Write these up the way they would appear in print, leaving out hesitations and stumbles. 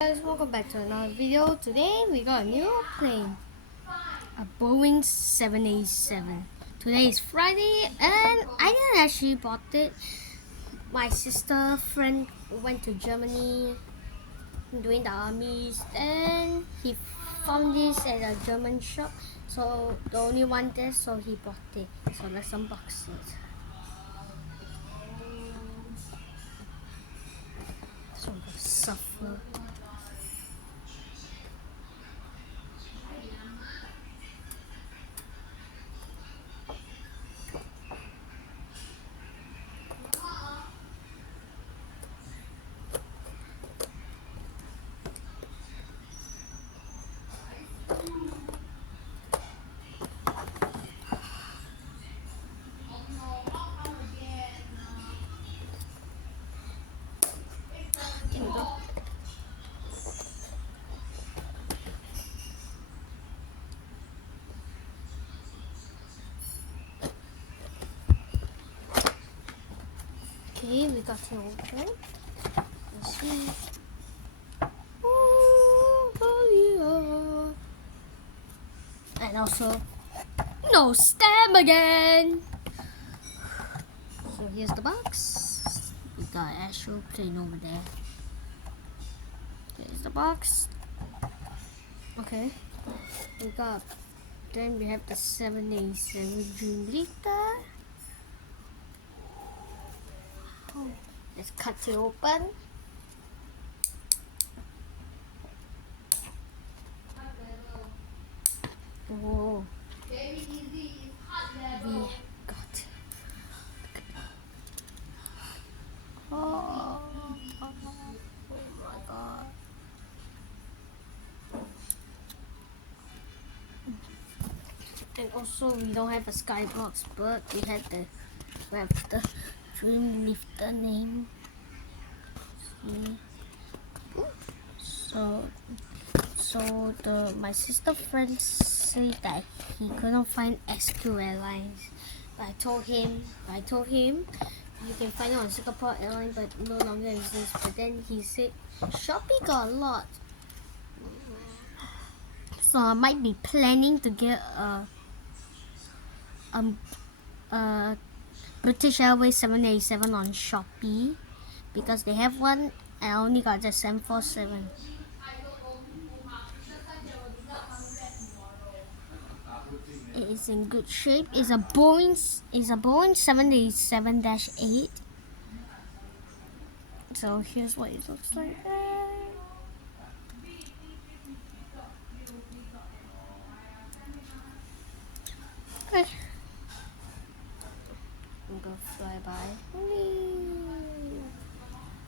Guys, welcome back to another video. Today we got a new plane, a Boeing 787. Today is Friday and I didn't actually bought it. My sister friend went to Germany doing the armies and he found this at a German shop, so the only one there, so he bought it. So let's unbox it. So I'm gonna suffer. Here we go. Okay, we got it open. Let's see. Oh, yeah. And also, no stem again. So here's the box. We got Astro plane over there. Here's the box. Okay. Then we have the 787 Dream Leader. Oh, let's cut it open. Oh, we got. Oh my god. And also we don't have a skybox, but we have the Dream Lifter name. See? So my sister friend said that he couldn't find SQ Airlines. But I told him you can find it on Singapore Airlines, but no longer exists. But then he said Shopee got a lot. So I might be planning to get a British Airways 787 on Shopee because they have one. I only got the 747. It is in good shape. It's a Boeing 787-8. So here's what it looks like. Okay. I'm gonna fly by.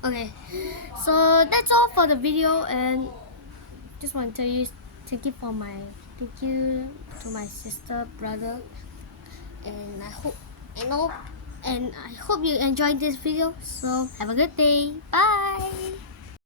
Okay, so that's all for the video, and just want to tell you thank you to my sister, brother, and I hope you enjoyed this video. So have a good day. Bye.